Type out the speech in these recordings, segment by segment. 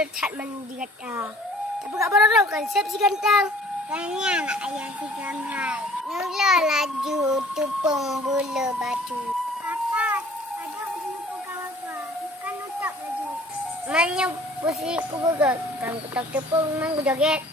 letak mandi kata. Tapi kat barang kan siap si gantang. Tanya nak ayah si gamhai. Nula laju tupung bulu batu. Kakak, ada berjumpa kawan bukan letak laju. Mana pusi ku bergerak. Kan ku tak tepung memang ku joget.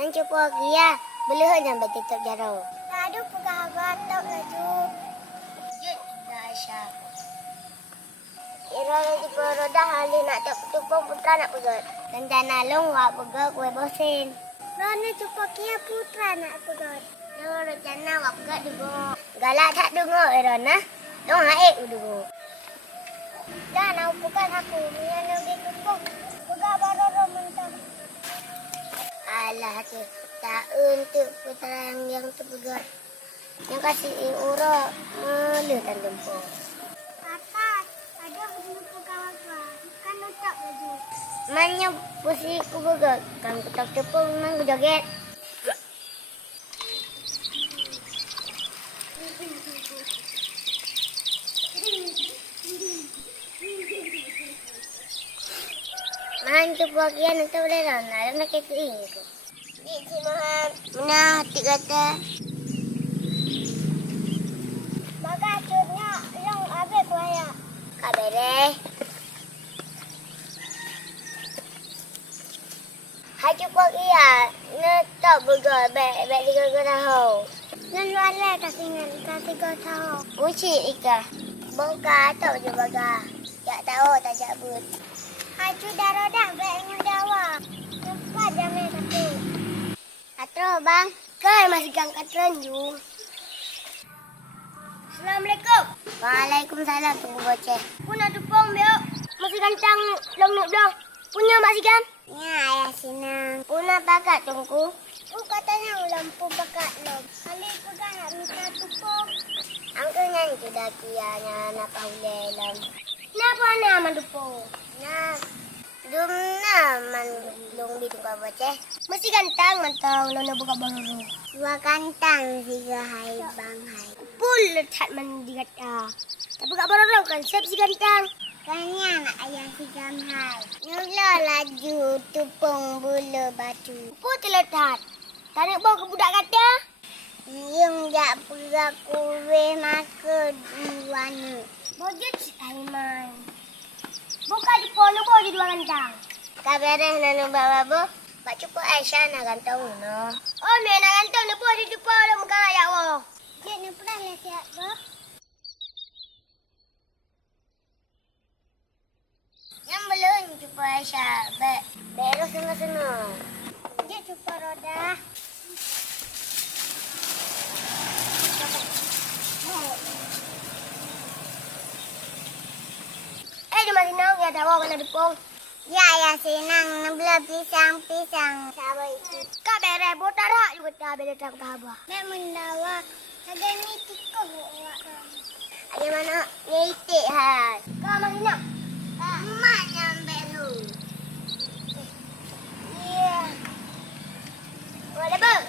Nang cuba dia belum jangan bertutup jarau. Aduh pegang batok laju. Jut Aisyah. Ira lagi perodah hali nak tak tupung putra nak pegat. Dan jangan long wak pegat kue bosen. Rana cuba kia putra nak pegat. Yo rencana wak pegat dulu. Galak tak dengar Irana. Dong haik dulu. Dah nak pegat aku. Yang lebih tupung. Pegat baru mentah. Alah tu. Tak untuk putra yang terpegat. Yang kasih ura meletan jempol. Kakak, ada berjumpa kawan bukan letak laju. Mana pusi ku bergerak. Kan ku tak tepung memang ku joget. Mahan cuba kian untuk boleh dah. Nak kata ini ku. Cik Mahan. Mana hati kata. Bagacutnya long abis kuaya. Kak bereh. Hai cuba kian. Nak tak bergerak. Baik tiga tahu. Nan wala kasih kau tahu. Uci Ika. Boka tak je baga. Tak tahu tak jabut. Hacu darodah baik mudawa. Cepat jamai satu. Atro bang. Kai masih gang katron you. Assalamualaikum. Waalaikumsalam tunggu bocah. Puna tupong biok. Masih gantang long nuk dah. Punya masih gan? Ya ayah senang. Puna bakat tunggu. Katanya lampu bakat long. Kali pegang nak minta tupong. Angkanya sudah kianya nak paulai lam. Kenapa nak mandupong? Nah, dumna man long di tunggu bocah. Masih gantang mantang long buka baru. Dua kantang tiga hai bang hai. Pul letak mandi kata. Tapi kat baru kan siap si gantang. Tanya nak ayah si gamhai. Nula laju tupung bulu batu. Pul terletak. Tak nak bawa ke budak kata? Yung jak pula kuwe maka warna. Bojit si Aiman. Buka di polo bawa di dua gantang. Kabareh nanu bawa Pak cukup Aisyah nak gantang no. Oh, ni nak gantang ni bawa di depan lo muka ayah wo. Cik ni pernah lah siap ke? Yang belum cukup Aisyah. Baru senang-senang. Cik cuba roda. Dia masih nak ya tahu kena dukung. Ya ya senang nambah pisang. Sabar itu. Kak beres botak dah juga tak beres tak apa. Nak mendawa. Ada ni tikuk awak. Ada mana nyitik hai. Kak masih nak? Mak nyampe lu. Ya. Boleh bang.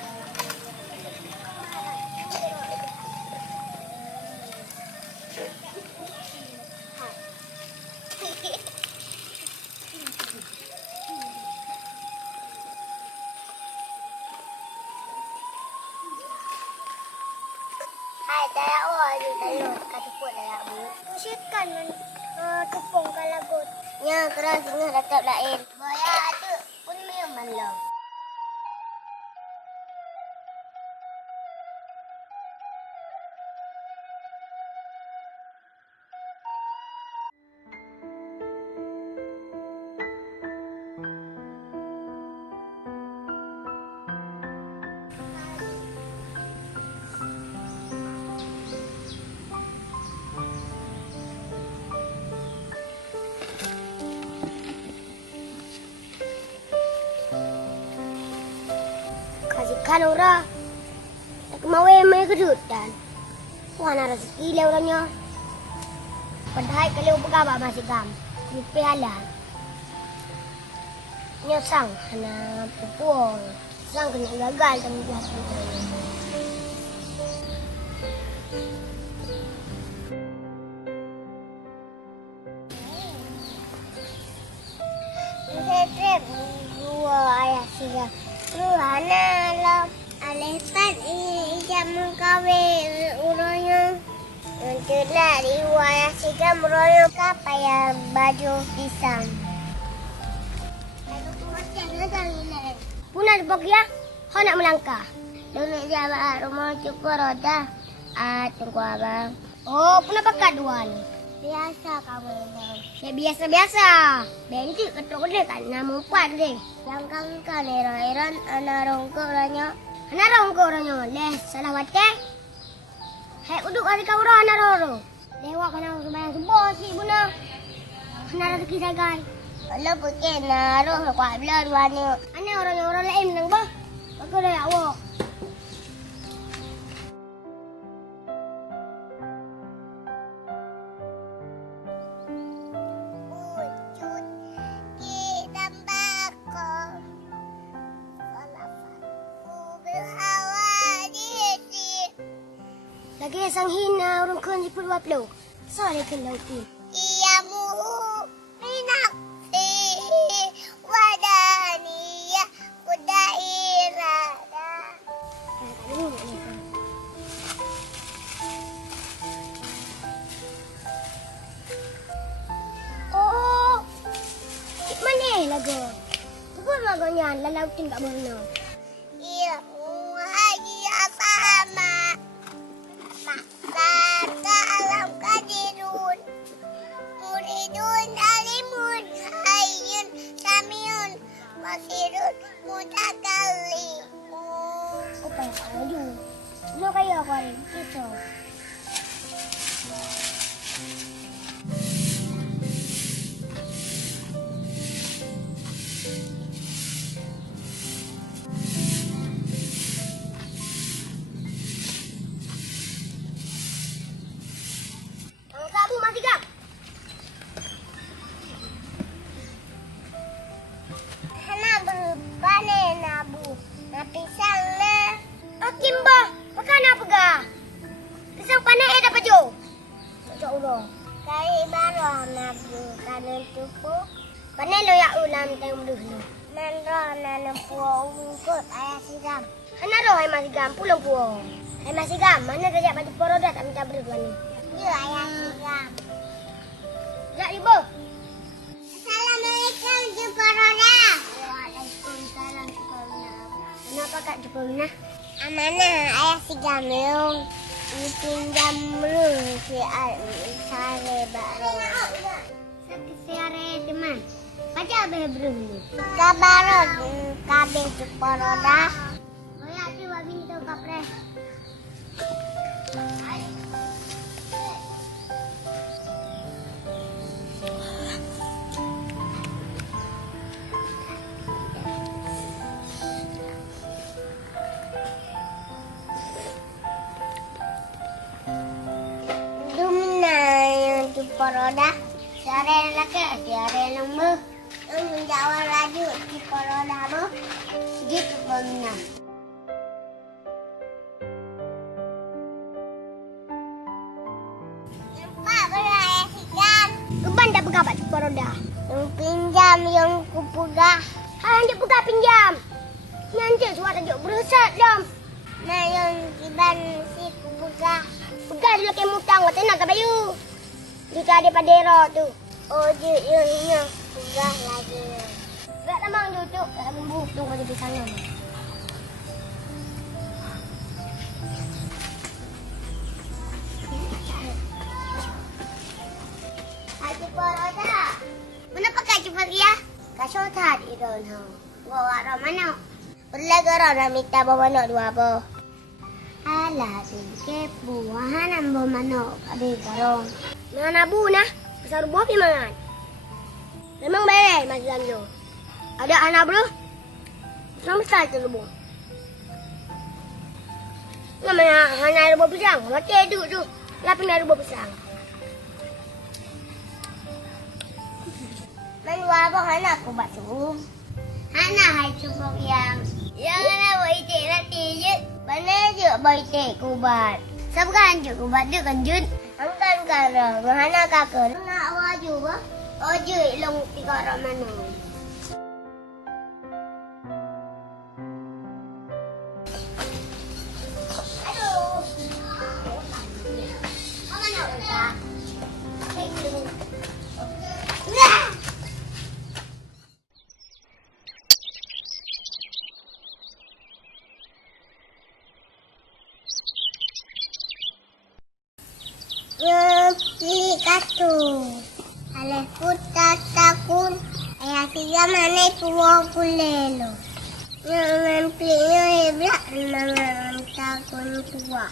Hai, saya awak je saya kata pun dah bu. Sikan tupung kalagut. Ya, keras tengah datap lain. Bayar tu pun memang lah. Kan orang kemauan mereka kedutan. Wah, nak rezeki le orangnya. Padahal kalau bergabar masih gam. Lupa halal. Nyosang hana pupur. Sang kena gagal dalam kelas pupur. Saya dua ayah sudah. Ruhana lah. Alepat ini jam kawin urangnya. Untuk dari ayah sudah meroyok kapaya baju pisang. Punah dipok ya, kau nak melangkah. Dulu jawab rumah cukup roda. Tunggu abang. Oh, punah pakai dua ni. Biasa kamu bang. Ya biasa-biasa. Benci ketuk dia kan nama empat deh. Yang kan eran anak rongkok orangnya. Anak rongkok orangnya. Leh, salah wateh. Hai uduk kali kau orang anak roro. Dewa kena sembahyang subuh si buna. Anak rezeki sagai. Kalau pakai naruh kuat belah dua ni. Anak orang lain nang bah. Aku dah awak. Lagi sang hina orang kun di Pulau Pelo. Sorry kena uti. Ia muhu minak si wadaniya kudairada. Oh, mana lagu? Pukul lagunya lalautin tak benar. Ia muhaji sama. Alam kadirun muridun alimun hayyun samiyun basirun mutakallimun. Apa yang kau laju? Lo kayak apa ni? Kita. Kali baru nak kanan tupu. Panai lo yak ulam teng dulu. Nandro nana puo ungkut ayah sigam. Hana ro hai masigam pulang puo. Hai masigam mana kerja batu poroda tak minta berdua ni. Ya ayah sigam. Ya ibu. Assalamualaikum Juporoda. Waalaikumsalam Juporoda. Kenapa Kak Juporoda? Amanah ayah sigam yung. Pinjam dulu si sare baru. Sare teman. Baca berburu. Kabar kabeh Juporoda. Oya tu bintu kapres. Juporoda, sare laki, sare lembu. Menjawab laju Juporoda bu, gitu pemina. Pak beraya sigam. Keban tak pegang Juporoda. Yang pinjam yang kupegah. Yang dia pegang pinjam. Nanti suara juk berusaha dom. Nah yang kiban si kupegah. Pegang dia laki mutang, kata nak bayu. Jika ada padera tu. Oh, dia yang pegah lagi. Tak lamang duduk dalam bumbu tu pada di sana. Haji Juporoda. Mana pakai cepat ya? Kasih tadi don ha. Bawa orang mana? Perlaga orang minta bawa nak dua apa? Alah, sikit buahan ambo manok abi garong. Mana bu nah? Besar buah pi mangan. Memang baik Mas Zamjo. Ada anak bro? Sama sekali tu bu. Namanya hanya ada buah pisang. Mati tu tu. Lapin ada buah pisang. luar abang Hana aku buat tu. Hana hai cukup yang nak buat itik nanti je. Mana je buat itik kubat. Siapa kan je kubat dia kan jut. Angkan karang. Hana kakak. Nak waju ba? Ojo long tiga orang mana. Aduh. Mama nak tak? Pilih kartu. Aleh putar takun. Ayah tiga mana kuah kulelo. Yang pilihnya hebat. Memang takun tua.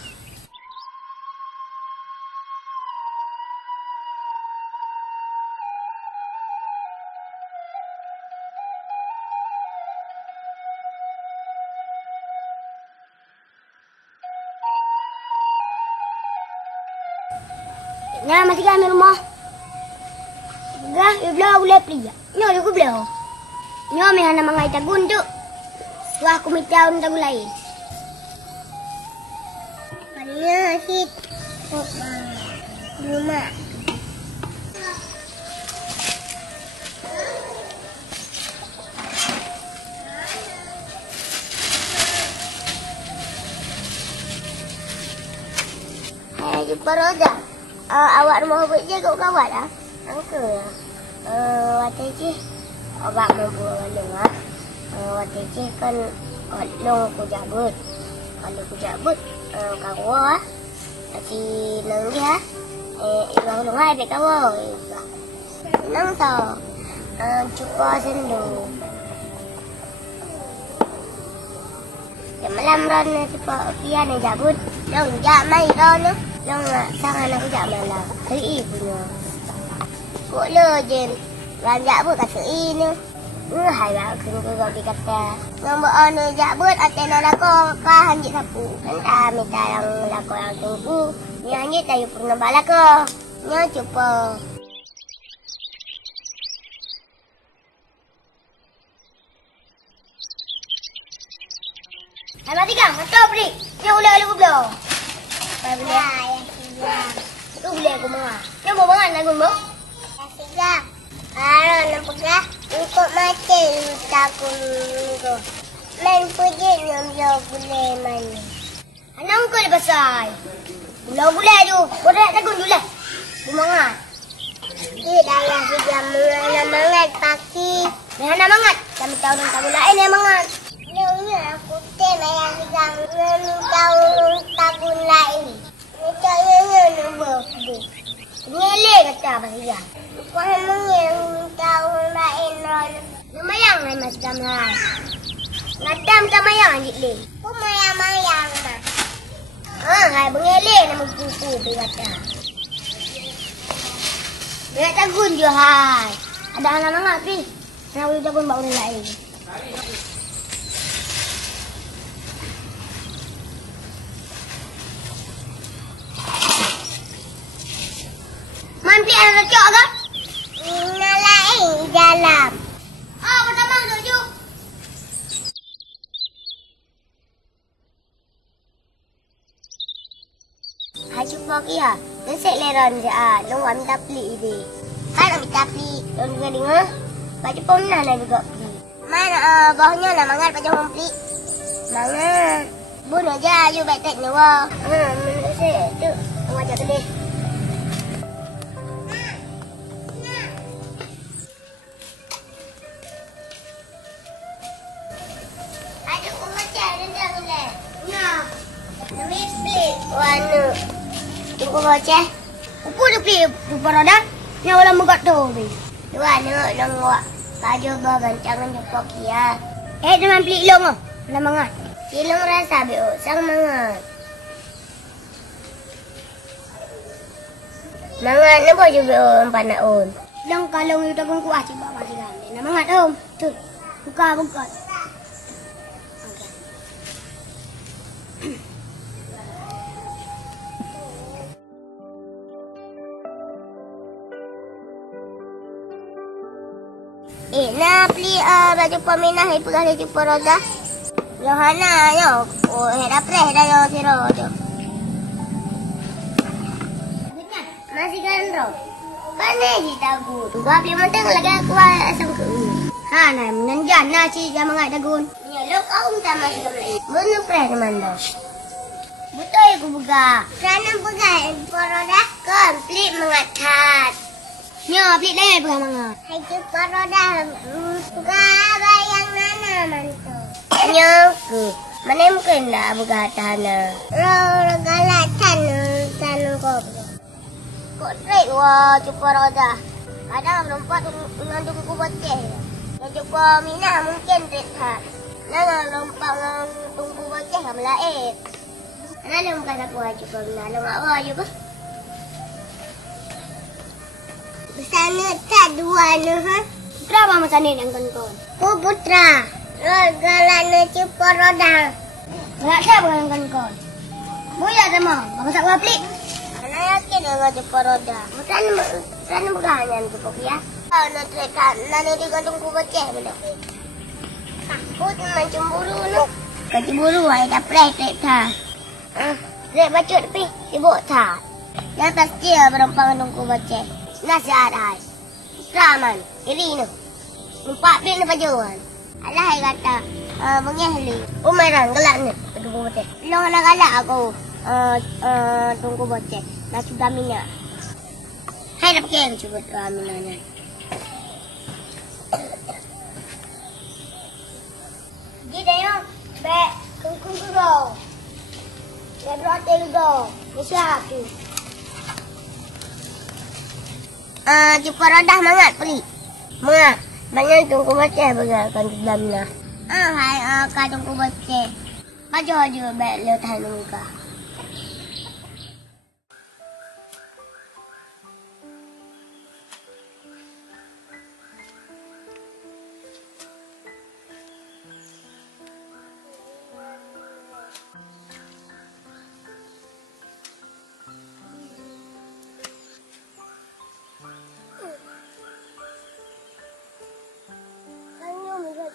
Nah, masih kami rumah. Gah, belah boleh pria. Nyo aku belah. Nyo me hana mangai tagun tu. Wah, aku minta tagun lain. Kalian hit. Rumah. Hai, jumpa Roda. Awak rumah buat je kat kawat ah. Angka lah. Waktu je awak mampu long ah. Waktu je kan long aku jabut. Kalau aku jabut kawa ah. Kasi nang dia ibang long ai be kawa. Nang sa cupa sendo. Malam ron cupa pia ni jabut. Long ja mai ron no. Long sangan aku jak malam. Hari punya. Kok le je. Ranjak pun kata ini. Hai lah kena kau dikata. Nombor anu jak buat atena lako ka hanjit sapu. Kan minta yang lako yang tunggu. Ni hanjit tayu pernah balako. Nya cuba. Hai mati kang, mantap beri. Dia boleh aku belum. Ya, ya sudah. Tu boleh aku mau. Dia mau mangan lagu mau. Ya sudah. Kalau nampak dah, ikut mati takun ko. Main pergi nyam jauh boleh mana. Anak kau lepas sai. Boleh tu. Boleh tagun dulu lah. Aku mangan. Dia dah yang sudah mengenai mangat pagi. Dia nak mangat. Kami tahu dan tahu lain yang mangat. Nyonya aku tema yang sedang tahu takun lain. Macam nyonya nombor tu. Ngelek kata apa dia. Kau yang tahu lain rol. Lumayan lah mas damai. Ngadam tak mayang anjik le. Kau mayang-mayang dah. Hai bengelek nama buku dia kata. Dia nak tagun je hai. Ada anak mangat pi. Nak boleh tagun bawa orang lain. Manti anak cok ke? Lain dalam. Pertama tuju. Hai cuba kia. Nesek leron je ah. Long am tapli ini. Kan am tapli. Long juga dengar. Baca pernah nak juga pli. Mana bawahnya nak mangat baca pun pli. Mangat. Bunuh aja you baik tak nyawa. Nesek tu. Wajah kedai. Warna. Tunggu bocah. Upu dia pergi rupa roda. Ni orang megat tu. Warna long wak. Baju gancangan jumpa kia. Jangan pelik long ah. Nak mangat. Silong rasa be sang mangat. Mangat na boleh be empat nak on. Long kalau you tagun kuah ciba masih kan. Nak mangat om. Tu. Buka. Nak beli baju peminah ni pegang dia jumpa Roda. Johanna yo. Oh, dah press dah yo siro tu. Masih gandro. Mana je dagu tu? Gua beli mentang lagi aku asam ke. Ha, nak menanjan nak cik jangan mengat dagun. Ya, lo kau tak masih beli. Mana press mana? Betul aku buka. Kerana buka Roda komplit mengatat. Ya, beli dah pegang mangat. Hai jumpa Roda. Buka bayang nana mantu. Ya, mana mungkin dah buka tanah. Galak tanah kau. Kok trek wah jumpa Roda. Kadang lompat dengan tungku boceh. Yang jumpa Minah mungkin trek tak. Jangan lompat dengan tungku boceh sama lain. Mana muka aku jumpa Minah. Lompat awak je apa? Bersama tak dua ni ha? Putra apa macam ni yang kon-kon? Oh putra. Galak nak jumpa Roda. Galak siapa yang kon-kon? Boleh sama. Bapa sak gua pelik. Ana yakin dengan jumpa Roda. Bukan bukan jumpa ya. Nak trek nak digantung ku boceh benda. Takut macam buru tu. Kaki buru ai dah trek ta. Trek bacut tepi sibuk ta. Yang pasti berempang tungku boceh. Nasi ada. Raman, iri ni. Nampak beg ni pajuan. Alah ai kata mengehli. Umaran gelak ni tungku boceh. Long nak galak aku. Tungku boceh. Nak sudah minyak. Hai nak pakai cuba minyak ni. Di dah beg kungkung tu dah. Dah berhati dah. Mesti aku. Jumpa Roda mangat pergi. Mangat. Banyak tungku boceh bergerakkan di dalam lah. Hai kak tungku boceh. Baju je beg le tahan muka.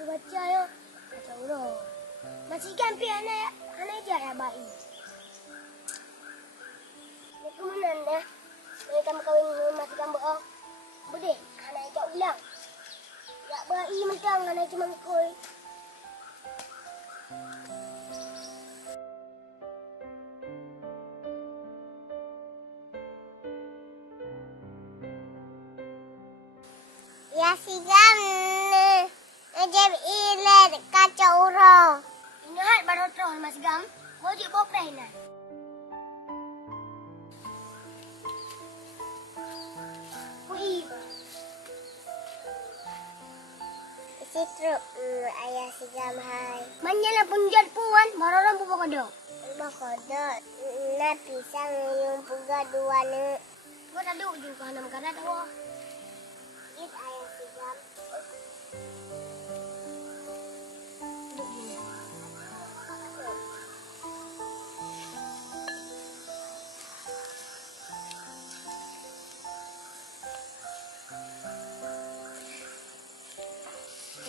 Baca yo. Baca ulo. Masih kampi anak je ya bayi. Ni kemunan dah. Mereka kawin masih kambo. Bude, anak jak ulang. Jak bayi macam anak cuma koi. Ya sigam. Ajab ilet kacau uro. Ingat baru terus masih gam. Kau je bawa perainan. Kui. Sitruk ayah sigam hai. Manyalah punjat puan baru orang buka kodok. Buka kodok. Nak pisang yang puga dua ni. Kau dah duduk juga nak makan dah tahu. It ayah sigam.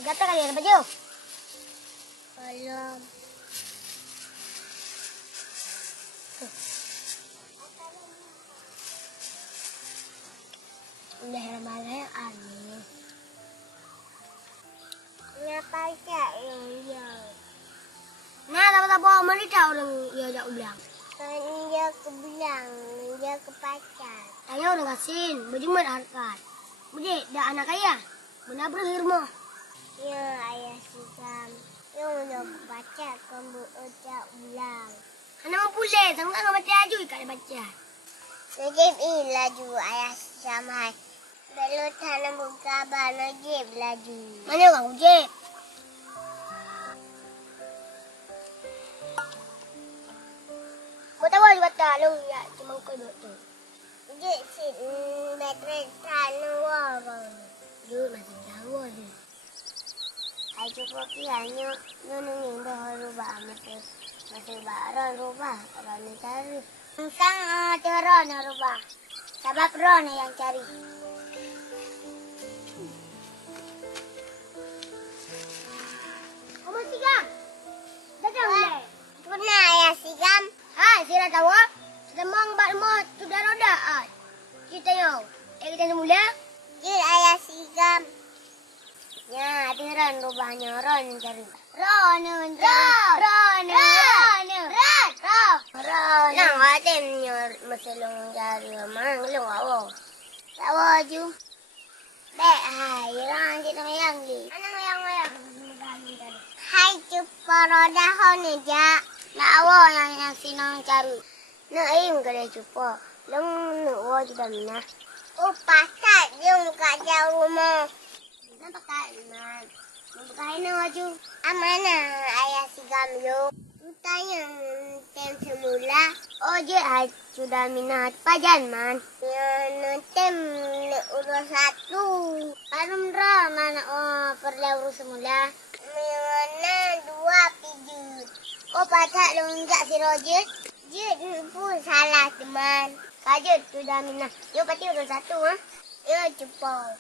Gatal kali ada baju. Belum. Udah ramai anu. Ngapa cak yang dia? Nah, tak bawa mereka orang dia jak ulang. Kan dia ke belang, dia ke pacar. Ayah orang asin, berjumpa harkat. Budik, dah anak ayah. Benar berhirmah. Ya, ayah sigam. Yang udah baca kamu ojak ulang. Anak mau pulih, sama kan baca aju ikat dia baca. Najib laju ayah sigam hai. Belum tanam buka abang Najib laju. Mana orang ujib? Kau tahu dia kata long ya cuma kau duduk tu. Najib sit bateri tanam orang. Duduk masih jauh dia. Hai cuba kiannya nunungin dah rubah masih baran rubah orang ni cari. Sang teron rubah. Sebab ron yang cari. Ron rubahnya. Ron cari. Ron cari. Ron. Nang atemnya masalong cari. Mang long awo. Tawa ju. Dek, hai. Ron kita mayang li. Anang mayang. Hai cupa roda hone ja. Lawo yang sinong cari. Nak im kada cupa. Long nuwo juga mina. Oh, pasal dia kat jauh rumah. Nampak tak, Man? Nampak ini waju. Mana ayah sigam yo? Tanya tem semula. Oh, dia sudah minat pajan, Man. Yang tem urus satu. Parum mana perlu urus semula. Mana dua pijut. Oh, pasal lonjak si Roger. Jut pun salah, teman. Kajut sudah minat. Yo pati urus satu, ha? Yo cepat.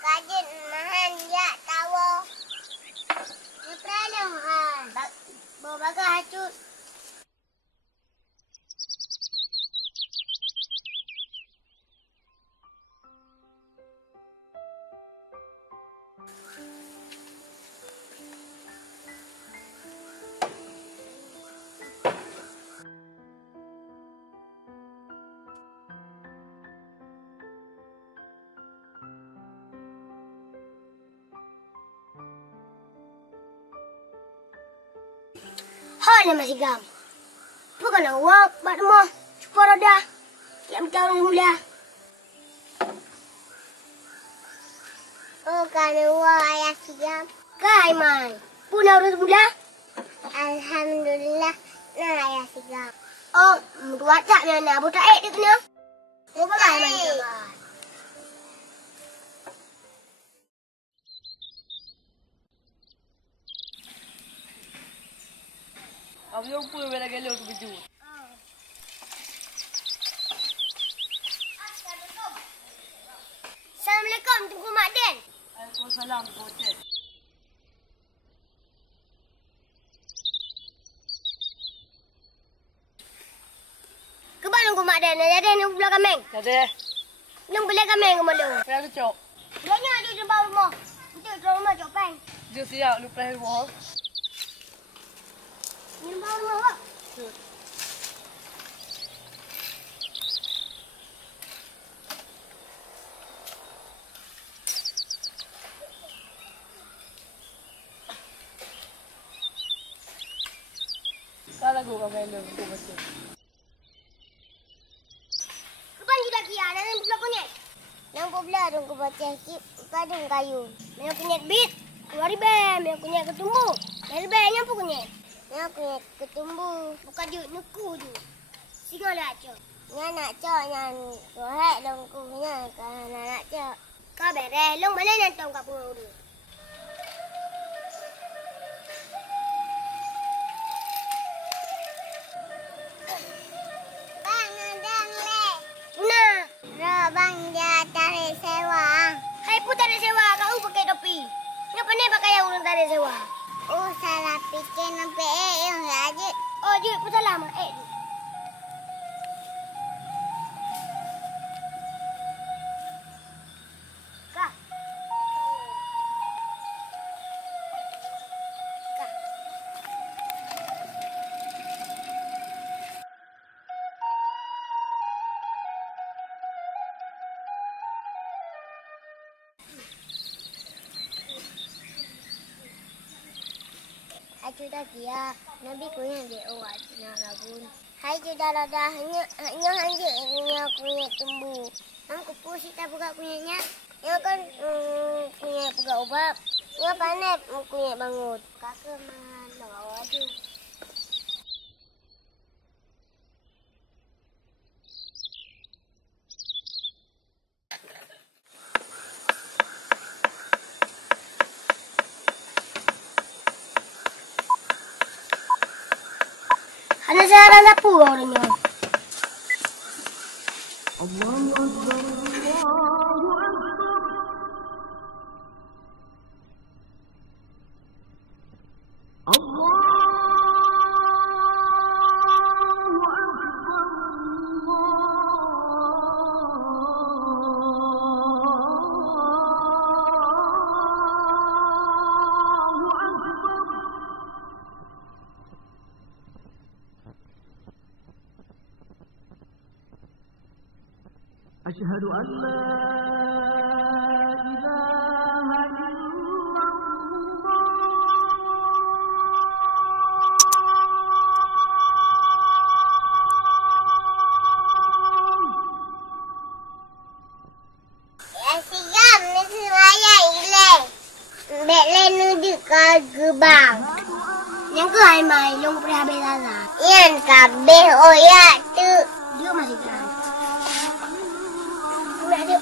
Kajut mahan ya tawo. Lepralong han. Bawa baga hacut. Hal masih gam. Bukan awak, bak rumah. Cuba roda. Yang bertarung mula. Oh, kan awak ayah sigam. Kai, Man. Puna urus mula? Alhamdulillah. Nah, ayah sigam. Oh, buat tak nak buta dia kena. Oh, bagai Man jalan. अब यो पुरे बेला गेले उठ Biju Assalamualaikum, Tunggu Mak Den. Waalaikumsalam bocah Ke mana Tunggu Mak Den? Ada yang belah kameng. Ada Yang belah kameng ke mana? saya kecok Belaknya ada di bawah rumah. Betul, di rumah cok peng. dia siap lupa rumah Di bawah rumah, Pak. salah gua main lu gua mesti Kepan kita kia, ada yang belah kunyit. Yang belah dong ke bacah cip, padung kayu. Yang kunyit bit, keluar bem. Yang kunyit ketumbu. Yang bemnya pun kunyit. Yang kunyit ketumbu. Bukan juk, nuku juk. Singa lah cok. Yang nak cok, yang rohek dong kunya. Kalau nak cok. Kau beres, long boleh nantong kat punga uru. Bang dia tarik sewa. Hai pun tarik sewa. Kau pakai topi. Kenapa ni pakai yang urut tarik sewa? Oh salah fikir nampak yang aja. Oh je pun salah mak tu. Kak. Kak. Sudah dia Nabi kunyit dia awak nak lagun. Hai sudah dah hanya hanya kunyit tumbuh. Ang kupu kita buka kunyitnya. Ya kan kunyit buka ubab. Ya panen kunyit bangun. Kakak mana awak tu? Ada seorang sapu orangnya. Allahu Akbar, Allahu Akbar. Gebang. Yang ke hai mai long pre habis azan. Ian kabeh oyak tu. Dia masih kan. Udah dia.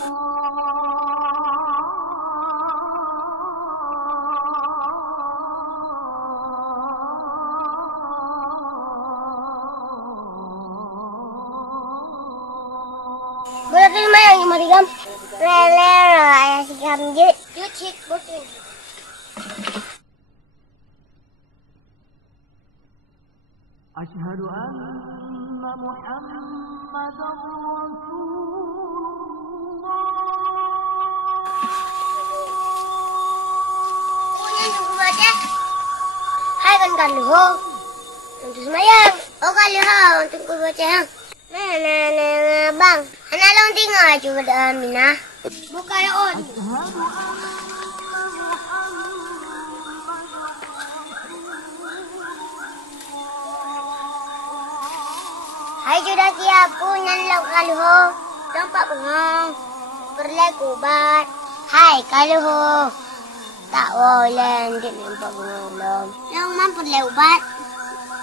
Boleh terima yang mari gam. Lele ayah sigam je. Cik botol. أشهد أن محمدا Hai kan lu. Untuk semayang. Oh kalau untuk ku baca. Nah, bang. Anak long tengok juga dah Aminah. Buka ya on. Hai sudah siap punya lauk kaluho. Nampak bengong. Perlai kubat. Hai kaluho. Tak boleh nanti nampak bengong belum. Yang mana perlai ubat.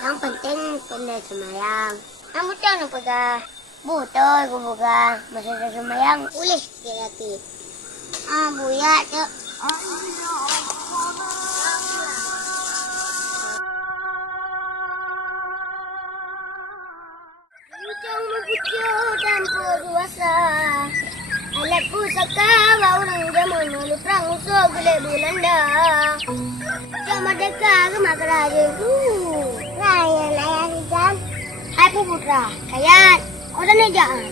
Yang penting perlai semayang. Yang betul nak pegang. Betul aku pegang. Masa dah semayang boleh sikit hati. Buyak tu. Dan berkuasa alat pusaka orang zaman dulu perang musuh boleh Belanda cuma dekat ke makaraja Raya ayah sigam. hai putra kayat orang ni jangan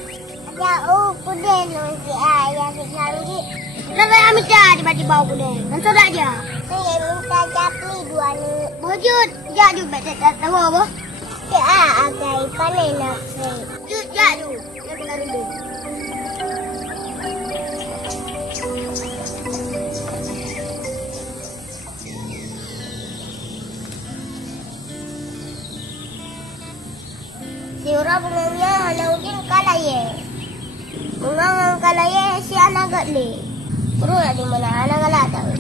Jauh kuda nanti ayah sigam ni. Lepas ambil dah tiba-tiba kuda dan sodak je Saya minta japli dua ni. wujud jak ju tak tahu apa Agai pandai nak say. jak ju yang tinggal dulu Si orang bunganya Alauddin kalah ye. Bungang kalah ye si anak gatli. Perlu nak di mana anak kalah tahu.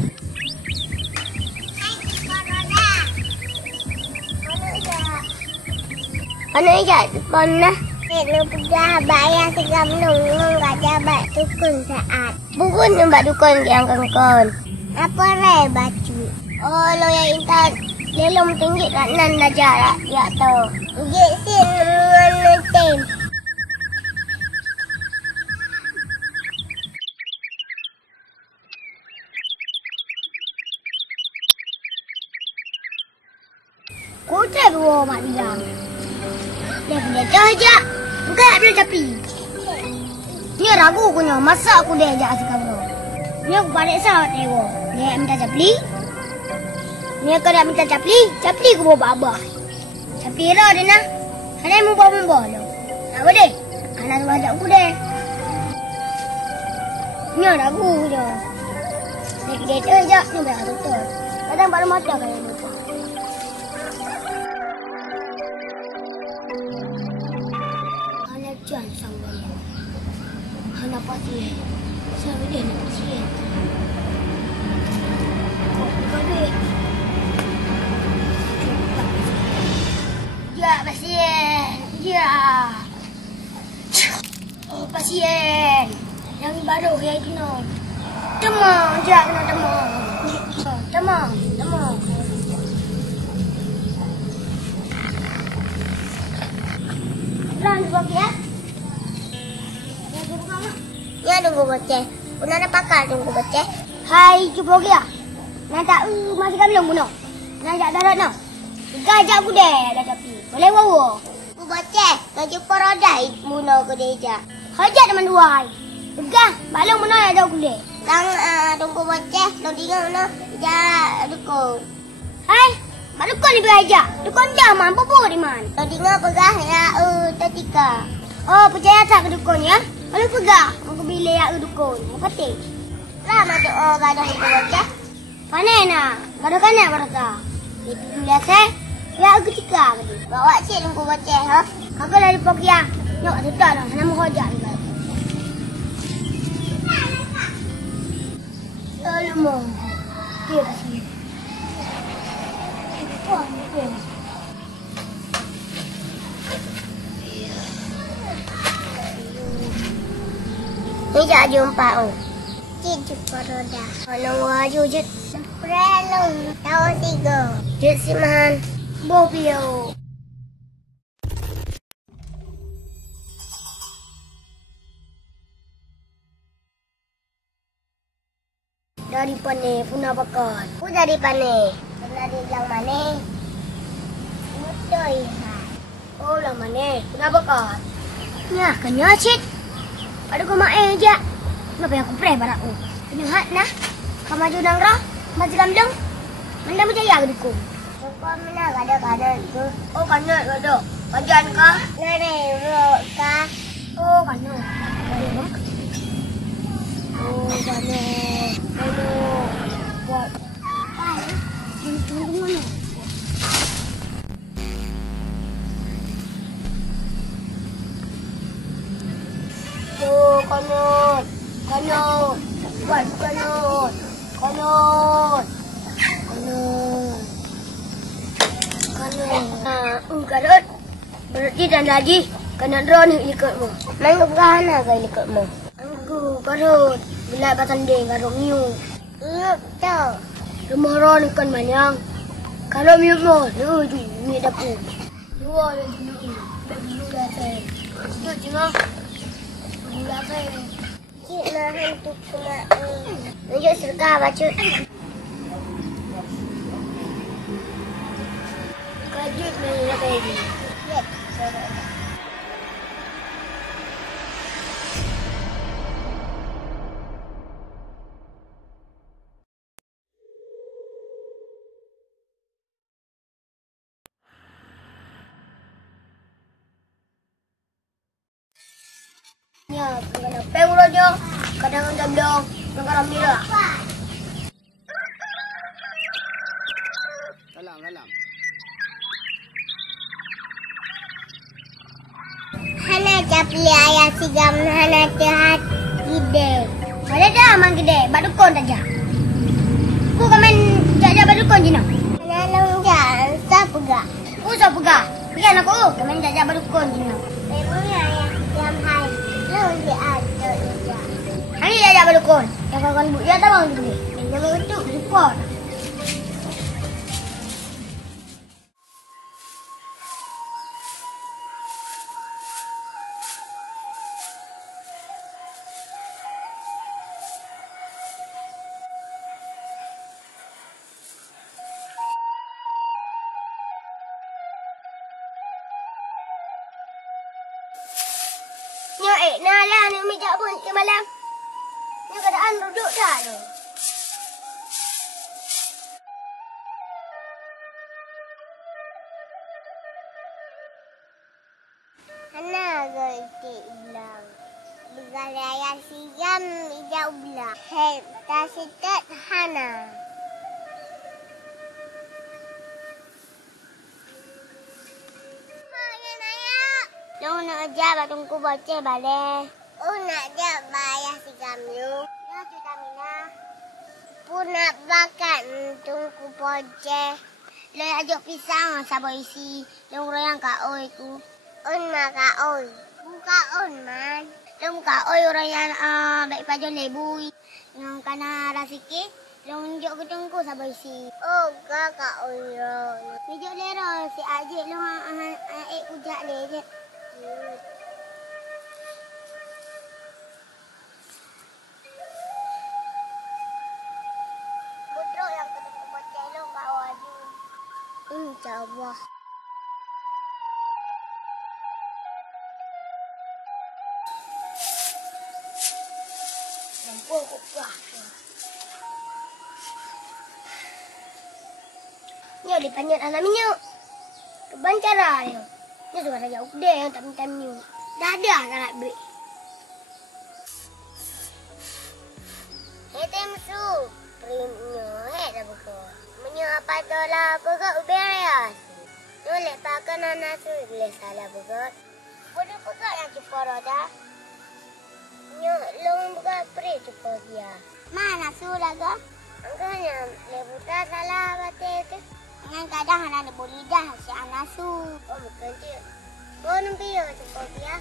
Anak ijat mana? Lu pedah bayar segam nung gak jabat dukun saat. Bukun nampak dukun yang kengkon. Apa re baju? Oh, lo yang intan lelom tinggi kat nan dah jarak. Ya tahu. Gek sin dengan tem. Kuda dua mak bilang. Dia punya aja. Bukan nak beli capi. Ni ragu punya masak aku dia ajak sekarang. Ni aku balik sah tengok. Dia minta capi. Ni aku nak minta capi. Capi aku bawa abah. Capi lah dia nak. Ada yang membawa lo. Tak boleh. Anak tu ajak aku deh. Ni ragu punya. Dia ajak ni dah betul. Kadang baru mata kayak lupa. Jangan sampai. Hana pasti. Saya dia nak pasti. Kau boleh. Ya pasien. Ya. Oh pasien. Yang baru kayak gini. Demam, jangan kena demam. Demam, demam. Pelan sebab ya. Ya tunggu bocah. Puna nak pakai tunggu bocah. Hai, cuba dia. Nak tak masih kami belum bunuh. Nak tak darat nak. Gajak bude dah tapi. Boleh bawa. Bu bocah, nak jumpa roda muno ke deja. Hajat teman dua. Tegah, balong mana ada kulit. Lang tunggu bocah, long tinggal mana? Ja dukung. Hai, balong kau ni berajak. Dukun jam mampu di mana? Long tinggal pegah ya tatika. Oh, percaya tak ke dukun ya? Kalau pegang, aku bila yang dukun. Apa teh? Lama tu gadah itu bocah. Panen nak. Gaduh kanan berasa. Itu dulu saya. Ya aku cakap tadi. Bawa cik lengku bocah, ha? Kakak dari Pokia. Nak tetap lah. Nama kojak ni. Alamak. Okey kat sini. Wah, okey. Ni tak jumpa oh. Cik jumpa roda. Kalau waju jut prelong tahu tiga. Jut siman. Bobio. Dari pane punah bakat. Aku dari pane. Dari lang mana? Mutoy ha. Oh, lah mana? Punah bakat. Ya, kena cik. Ada kau main je. Kenapa yang aku pray barak aku? Kena hat nah. Kau maju nang roh. Maju gamdeng. Mendam berjaya ke dukung. Kau mana ada itu? Oh, kena ada. Kajian kah? Nere rok kah? Oh, kena. Kena. Oh, kena. Kena. Buat. Tunggu mana? Oh, kanut. Kanut. Buat kanut. Kanut. Kanut. Kanut. Kanut. Berarti dan lagi kanut drone ikutmu. Mana berana ke ikutmu? Aku kanut. Bila bertanding kanut miu. Tu. Rumah ron ikan banyak. Kalau miu mo, tu mi dapur. Dua lagi ni. Dulu dah saya. Tu cuma. Dulu dah saya. Cik nak hantu kena. Tunjuk serka baca. Kajut mana kayak ni. Ya. Ya, kena pengu rojo. Kadang jam dong. Nangkaram dia. Salam. Hana capli ayah sigam hana tehat gede. Ada dah mang gede. Badukon saja. Ku kamen jaja badukon je nak. Hana longjang siapa gak? Ku so pegah. Pergi anak ku. Kamen jaja badukon je nak. Memangnya ayah jam hai. Lalu dia ada juga. Hari jaja badukon. Jangan kan bu ya tabang tu. Jangan betul report. Nak lah nak mijak pun ke malam. Ni keadaan duduk dah tu. Hana gerti bilang. Begal ayah sigam ijau belah. Hei, tak sitat Hana. Long nak ajar batungku baca balik. Oh nak ajar bayar sigam you. Ya sudah Mina. Pun nak bakat tungku poje. Le ajak pisang sabar isi. Long royang ka oi ku. On ma ka oi. Buka on man. Long ka oi royang baik pajon lebu. Yang kana rasiki. Long jok ketungku sabar isi. Oh ka oi ro. Ni jok lero si ajik long ujak le je. Putra yang ketemu bocah lo kat waju. InsyaAllah. Nampak kok puas. Ni dipanjat anak minyak. Keban cara dia. Ni suara jauh dia yang tak minta minyak. Dah ada kan nak beli. nasu. Primnya dah buka. Menyapa dola buka beres. Nolak pakai nasu boleh salah buka. Boleh buka yang cepat dah. Long buka peri cepat dia. Mana nasu laga? Angkanya lebuta salah batik tu. Dengan kadang ada boleh dah si nasu. Oh bukan dia. Oh nampak ya cepat dia.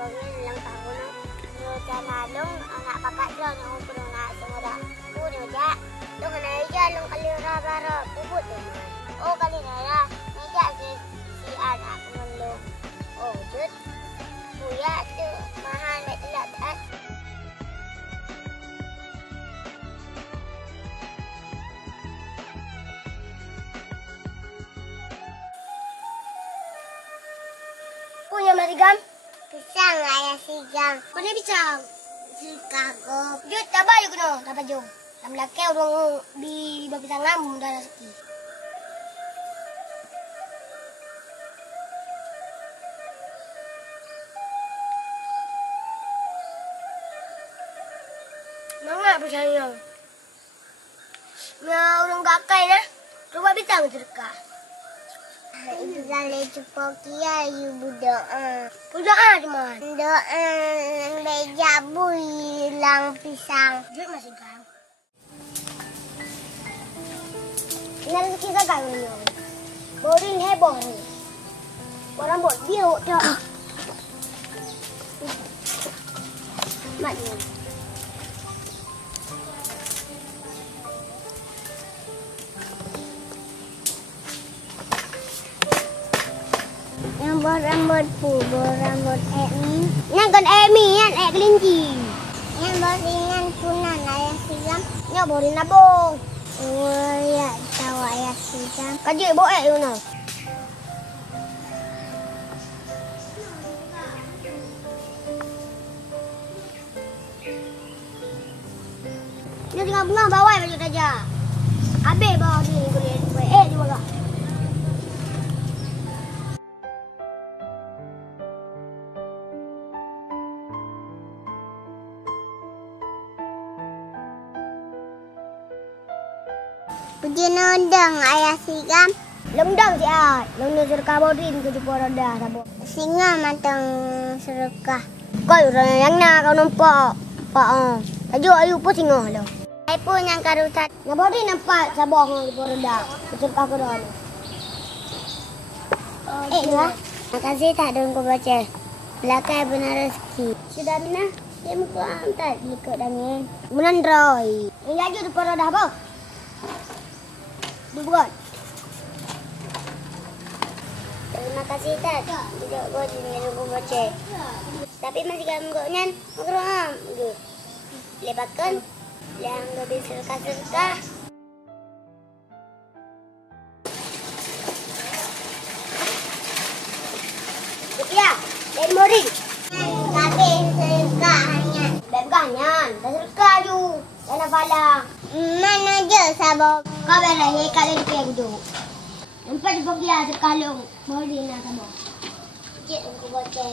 Bagi lang tahu no. Yo janalong anak pakat dia yang ukur nak semua dah. Punya ja. Long na ija long kali ra puput tu. Oh kali na. Ija si anak menlo. Oh jut. Puya tu mahal nak telat. Punya Marigam. Pisang ayah sigang. Mana pisang? Chicago. Jut tabah yuk no, tabah jom. Tam laki orang di pisang ngam dah rezeki. Mana pisangnya? Ya orang gakai na. Coba pisang sedekah. Itu kali cepat kia you berdoa. Berdoa cuma. Doa beja hilang pisang. Jut masih kau. Ini rezeki gagal ni. Boring heboh ni. Orang buat dia tak. Mat ni. Rambut pun, rambut Emi. Yang kan Emi kan, kelinci. Yang beringan punan ayah sigang. Yang boring nabung. Oh ya, tahu ayah sigang. Kaji bawa you na. Dia tengah bunga bawa baju saja. Habis bawa ni boleh. Di bawah. Puji nodang ayah sigang. Lendang si Ai. Lendang serka bodin ke jumpa roda sabuk. Singa matang serukah. Kau orang yang nak kau nampak. Pak tajuk ayu pun singa lo. Saya pun yang karusat. Nak bodin nampak sabuk ke jumpa roda. Serka ke roda. Ya. Makasih tak ada kau baca. Belakang benar rezeki. Sudah Mina? Dia muka angkat ikut dangin. Menandrai. Ini laju jumpa roda apa? Dibuat. Terima kasih tak. Tidak buat ini aku baca. Tapi masih gambarnya makram. Lepakan yang lebih serka-serka. Ya, dan boring. Tapi serka hanya. Begahnya, dah serka ju. Dah nak palang. Mana je sabuk. Kau belah ye kalau di pihak tu. Nampak di pihak sekalung. Boring nak kamu. Cik aku baca.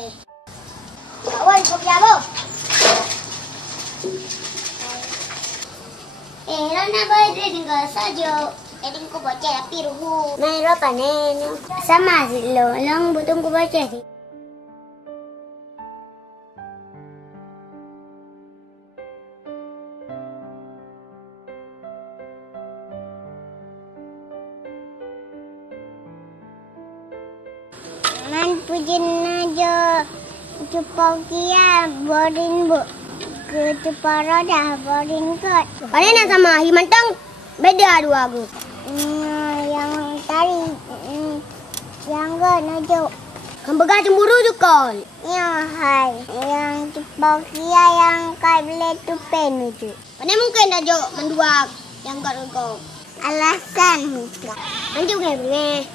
Kawan di pihak apa? Rana boleh tinggal saja. Jadi aku baca tapi ruhu. Merah panen. Sama sih lo. Lang butuh aku baca sih. Man puji aja. Cepat kia boring bu. Ke cepat roda boring kot. Paling nak sama himantang. Beda dua aku. Yang tadi yang kan aja. Kamu begah cemburu juga. Yang hai. Yang cepat kia yang kai boleh tu pen itu. Mana mungkin dah jauh mendua yang kau. Alasan muka. Anjuk ke?